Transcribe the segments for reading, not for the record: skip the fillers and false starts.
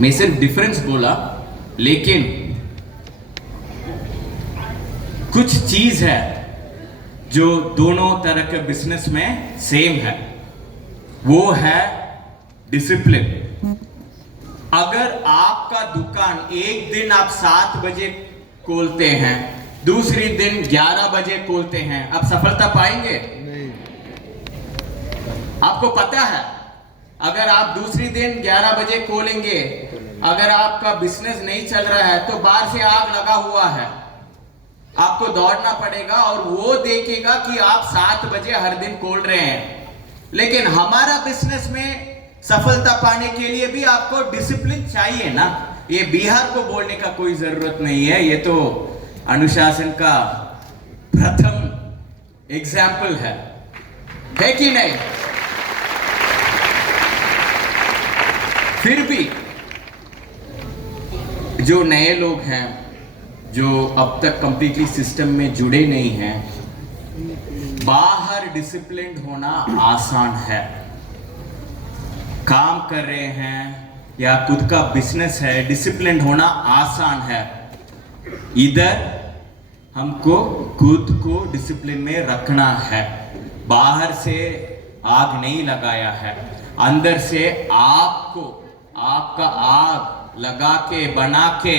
मैं सिर्फ डिफरेंस बोला, लेकिन कुछ चीज है जो दोनों तरह के बिजनेस में सेम है, वो है डिसिप्लिन। अगर आपका दुकान एक दिन आप 7 बजे खोलते हैं, दूसरी दिन 11 बजे खोलते हैं, आप सफलता पाएंगे? नहीं। आपको पता है, अगर आप दूसरी दिन 11 बजे खोलेंगे, अगर आपका बिजनेस नहीं चल रहा है तो बाहर से आग लगा हुआ है, आपको दौड़ना पड़ेगा और वो देखेगा कि आप 7 बजे हर दिन खोल रहे हैं। लेकिन हमारा बिजनेस में सफलता पाने के लिए भी आपको डिसिप्लिन चाहिए ना। ये बिहार को बोलने का कोई जरूरत नहीं है, ये तो अनुशासन का प्रथम एग्जाम्पल है कि नहीं? फिर भी जो नए लोग हैं, जो अब तक कंप्लीटली सिस्टम में जुड़े नहीं हैं, बाहर डिसिप्लिन होना आसान है। काम कर रहे हैं या खुद का बिजनेस है, डिसिप्लिन होना आसान है। इधर हमको खुद को डिसिप्लिन में रखना है। बाहर से आग नहीं लगाया है, अंदर से आपका आग लगा के बना के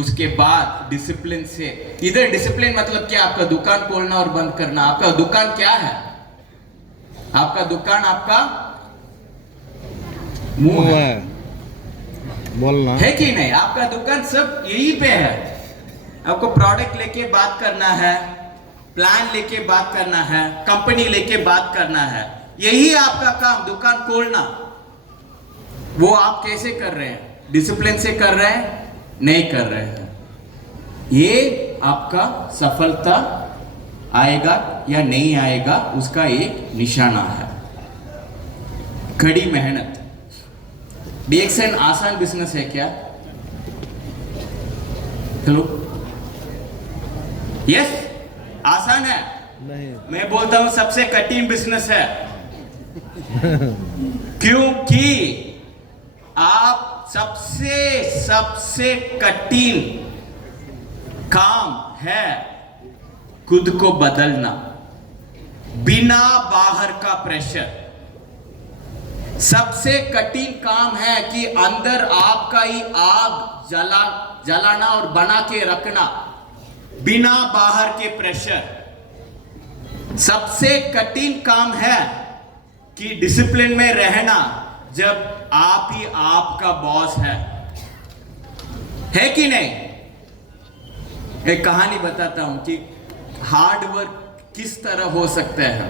उसके बाद डिसिप्लिन से। इधर डिसिप्लिन मतलब क्या? आपका दुकान खोलना और बंद करना। आपका दुकान क्या है? आपका दुकान आपका मुंह है, बोलना है कि नहीं? आपका दुकान सब यही पे है। आपको प्रोडक्ट लेके बात करना है, प्लान लेके बात करना है, कंपनी लेके बात करना है, यही आपका काम, दुकान खोलना। वो आप कैसे कर रहे हैं? डिसिप्लिन से कर रहे हैं? नहीं कर रहे हैं। ये आपका सफलता आएगा या नहीं आएगा उसका एक निशाना है। कड़ी मेहनत। डीएक्सएन आसान बिजनेस है क्या? हेलो, यस, आसान है? नहीं। मैं बोलता हूं सबसे कठिन बिजनेस है। क्योंकि आप सबसे कठिन काम है खुद को बदलना बिना बाहर का प्रेशर। सबसे कठिन काम है कि अंदर आपका ही आग जलाना और बना के रखना बिना बाहर के प्रेशर। सबसे कठिन काम है कि डिसिप्लिन में रहना जब आप ही आपका बॉस है कि नहीं? एक कहानी बताता हूं कि हार्ड वर्क किस तरह हो सकता है।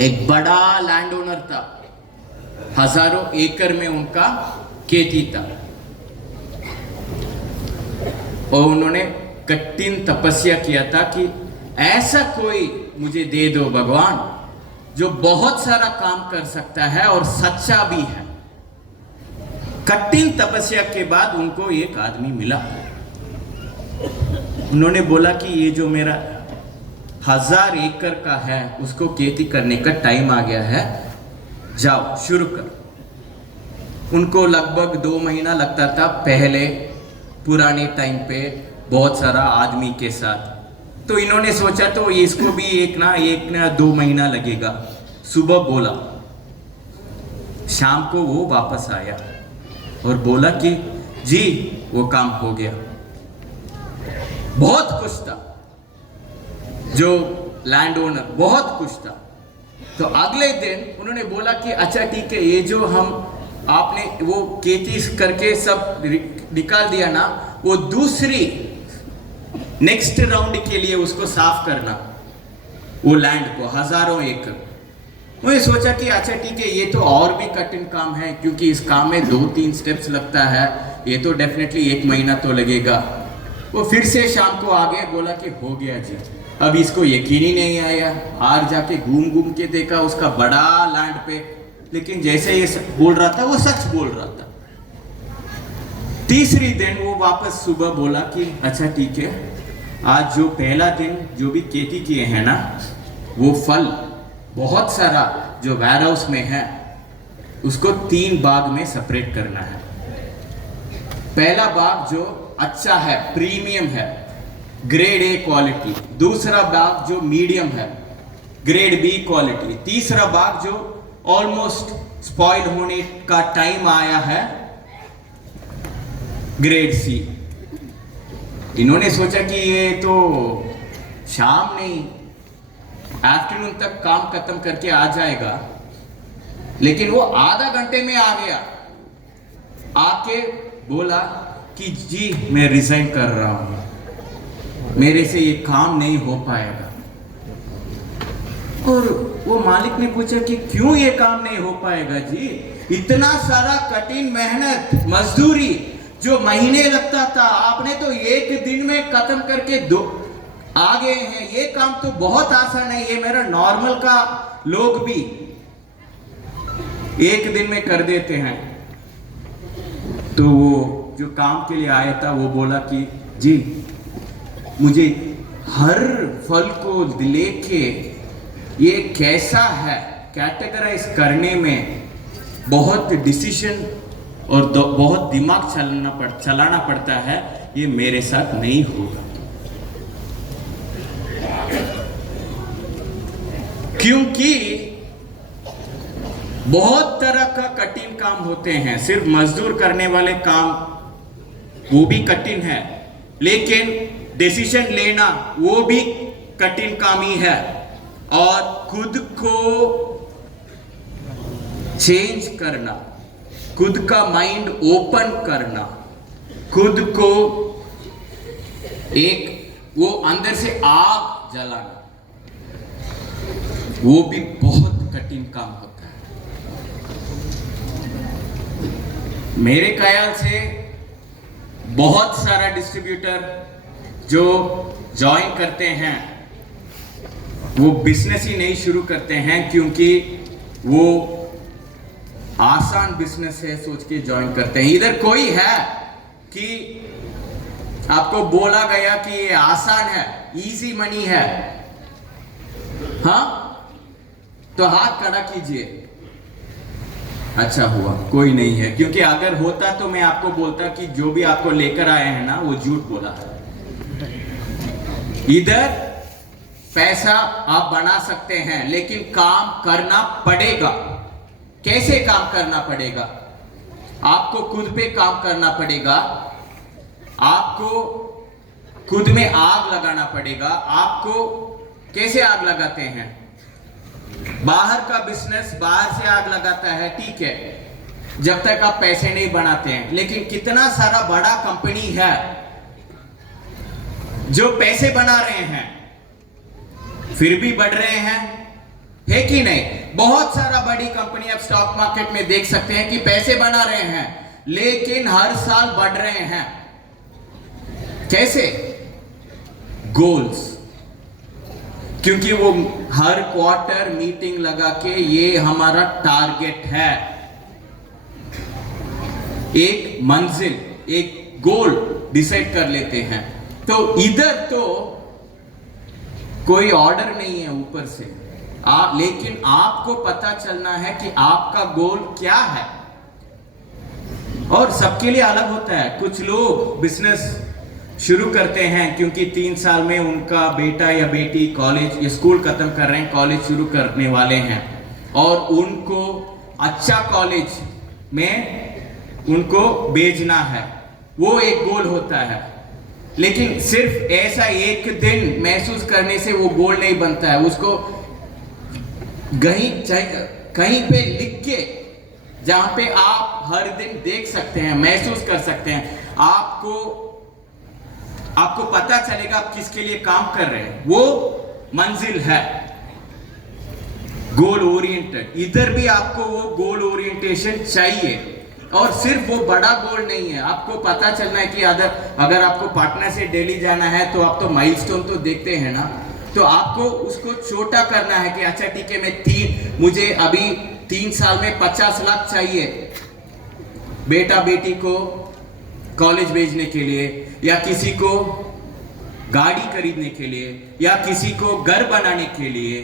एक बड़ा लैंड ओनर था, हजारों एकड़ में उनका खेती था, और उन्होंने कठिन तपस्या किया था कि ऐसा कोई मुझे दे दो भगवान जो बहुत सारा काम कर सकता है और सच्चा भी है। कठिन तपस्या के बाद उनको एक आदमी मिला। उन्होंने बोला कि ये जो मेरा 1000 एकड़ का है उसको खेती करने का टाइम आ गया है, जाओ शुरू कर। उनको लगभग 2 महीना लगता था पहले, पुराने टाइम पे बहुत सारा आदमी के साथ। तो इन्होंने सोचा तो इसको भी एक ना 2 महीना लगेगा। सुबह बोला, शाम को वो वापस आया और बोला कि जी वो काम हो गया। बहुत खुश था जो लैंड ओनर, बहुत खुश था। तो अगले दिन उन्होंने बोला कि अच्छा ठीक है, ये जो आपने वो खेती करके सब निकाल दिया ना, वो दूसरी नेक्स्ट राउंड के लिए उसको साफ करना, वो लैंड को 1000 एकड़। मुझे सोचा कि अच्छा ठीक है, ये तो और भी कठिन काम है क्योंकि इस काम में 2-3 स्टेप्स लगता है, ये तो डेफिनेटली 1 महीना तो लगेगा। वो फिर से शाम को आ गए, बोला कि हो गया जी। अब इसको यकीन ही नहीं आया, बाहर जाके घूम के देखा उसका बड़ा लैंड पे, लेकिन जैसे ये बोल रहा था वो सच बोल रहा था। तीसरी दिन वो वापस सुबह बोला कि अच्छा ठीक है, आज जो पहला दिन जो भी खेती किए हैं ना, वो फल बहुत सारा जो वेयर हाउस में है उसको 3 भाग में सेपरेट करना है। पहला भाग जो अच्छा है, प्रीमियम है, ग्रेड ए क्वालिटी। दूसरा भाग जो मीडियम है, ग्रेड बी क्वालिटी। तीसरा भाग जो ऑलमोस्ट स्पॉइल होने का टाइम आया है, ग्रेड सी। इन्होंने सोचा कि ये तो शाम नहीं, आफ्टरनून तक काम खत्म करके आ जाएगा, लेकिन वो आधा घंटे में आ गया। आके बोला कि जी मैं रिजाइन कर रहा हूं, मेरे से ये काम नहीं हो पाएगा। और वो मालिक ने पूछा कि क्यों ये काम नहीं हो पाएगा जी? इतना सारा कठिन मेहनत मजदूरी जो महीने लगता था, आपने तो एक दिन में खत्म करके आ गए हैं। ये काम तो बहुत आसान है, ये मेरा नॉर्मल का लोग भी एक दिन में कर देते हैं। तो वो जो काम के लिए आया था वो बोला कि जी मुझे हर फल को लेके ये कैसा है कैटेगराइज करने में बहुत डिसीजन और बहुत दिमाग चलाना पड़ता है, ये मेरे साथ नहीं होगा। क्योंकि बहुत तरह का कठिन काम होते हैं। सिर्फ मजदूर करने वाले काम वो भी कठिन है, लेकिन डिसीजन लेना वो भी कठिन काम ही है। और खुद को चेंज करना, खुद का माइंड ओपन करना, खुद को एक वो अंदर से आग जलाना, वो भी बहुत कठिन काम होता है। मेरे ख्याल से बहुत सारा डिस्ट्रीब्यूटर जो ज्वाइन करते हैं वो बिजनेस ही नहीं शुरू करते हैं, क्योंकि वो आसान बिजनेस है सोच के ज्वाइन करते हैं। इधर कोई है कि आपको बोला गया कि ये आसान है, इजी मनी है? हाँ, तो हाथ खड़ा कीजिए। अच्छा हुआ कोई नहीं है, क्योंकि अगर होता तो मैं आपको बोलता कि जो भी आपको लेकर आए हैं ना वो झूठ बोला है। इधर पैसा आप बना सकते हैं, लेकिन काम करना पड़ेगा। कैसे काम करना पड़ेगा? आपको खुद पे काम करना पड़ेगा, आपको खुद में आग लगाना पड़ेगा। आपको कैसे आग लगाते हैं? बाहर का बिजनेस बाहर से आग लगाता है, ठीक है, जब तक आप पैसे नहीं बनाते हैं। लेकिन कितना सारा बड़ा कंपनी है जो पैसे बना रहे हैं फिर भी बढ़ रहे हैं, है कि नहीं? बहुत सारा बड़ी कंपनी आप स्टॉक मार्केट में देख सकते हैं कि पैसे बना रहे हैं, लेकिन हर साल बढ़ रहे हैं। कैसे? गोल्स। क्योंकि वो हर क्वार्टर मीटिंग लगा के ये हमारा टारगेट है, एक मंजिल, एक गोल डिसाइड कर लेते हैं। तो इधर तो कोई ऑर्डर नहीं है ऊपर से, लेकिन आपको पता चलना है कि आपका गोल क्या है। और सबके लिए अलग होता है। कुछ लोग बिजनेस शुरू करते हैं क्योंकि 3 साल में उनका बेटा या बेटी कॉलेज या स्कूल खत्म कर रहे हैं, कॉलेज शुरू करने वाले हैं, और उनको अच्छा कॉलेज में उनको भेजना है, वो एक गोल होता है। लेकिन सिर्फ ऐसा एक दिन महसूस करने से वो गोल नहीं बनता है। उसको कहीं पे लिख के, जहां पे आप हर दिन देख सकते हैं, महसूस कर सकते हैं, आपको पता चलेगा आप किसके लिए काम कर रहे हैं। वो मंजिल है गोल ओरिएंटेड। इधर भी आपको वो गोल ओरिएंटेशन चाहिए, और सिर्फ वो बड़ा गोल नहीं है। आपको पता चलना है कि अगर आपको पटना से दिल्ली जाना है तो आप तो माइलस्टोन तो देखते हैं ना, तो आपको उसको छोटा करना है कि अच्छा ठीक है, मुझे अभी 3 साल में 50 लाख चाहिए बेटा बेटी को कॉलेज भेजने के लिए, या किसी को गाड़ी खरीदने के लिए, या किसी को घर बनाने के लिए,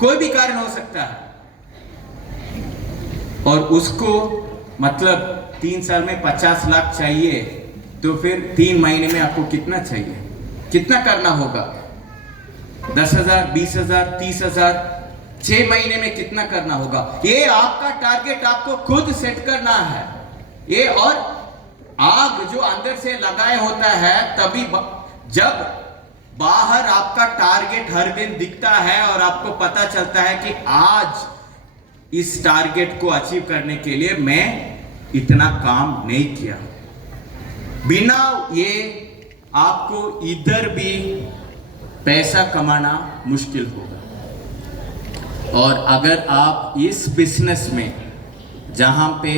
कोई भी कारण हो सकता है। और उसको मतलब 3 साल में 50 लाख चाहिए, तो फिर 3 महीने में आपको कितना चाहिए, कितना करना होगा? 10,000, 20,000, 30,000, 6 महीने में कितना करना होगा? ये आपका टारगेट आपको खुद सेट करना है। ये और आग जो अंदर से लगाए होता है, तभी जब बाहर आपका टारगेट हर दिन दिखता है और आपको पता चलता है कि आज इस टारगेट को अचीव करने के लिए मैं इतना काम नहीं किया, बिना ये आपको इधर भी पैसा कमाना मुश्किल होगा। और अगर आप इस बिजनेस में जहां पे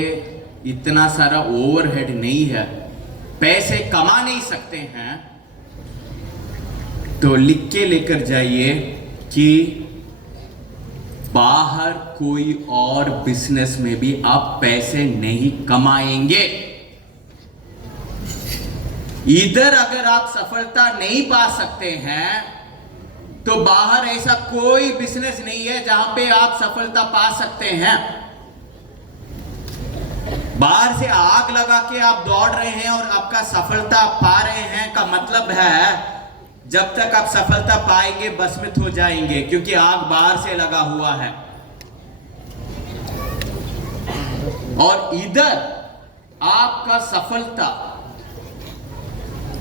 इतना सारा ओवरहेड नहीं है, पैसे कमा नहीं सकते हैं, तो लिख के लेकर जाइए कि बाहर कोई और बिजनेस में भी आप पैसे नहीं कमाएंगे। इधर अगर आप सफलता नहीं पा सकते हैं, तो बाहर ऐसा कोई बिजनेस नहीं है जहां पे आप सफलता पा सकते हैं। बाहर से आग लगा के आप दौड़ रहे हैं और आपका सफलता पा रहे हैं का मतलब है जब तक आप सफलता पाएंगे भस्मित हो जाएंगे, क्योंकि आग बाहर से लगा हुआ है। और इधर आपका सफलता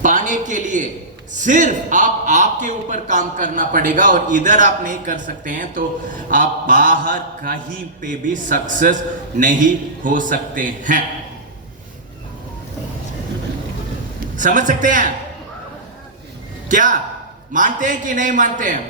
पाने के लिए सिर्फ आपके ऊपर काम करना पड़ेगा, और इधर आप नहीं कर सकते हैं तो आप बाहर कहीं पे भी सक्सेस नहीं हो सकते हैं। समझ सकते हैं क्या? मानते हैं कि नहीं मानते हैं?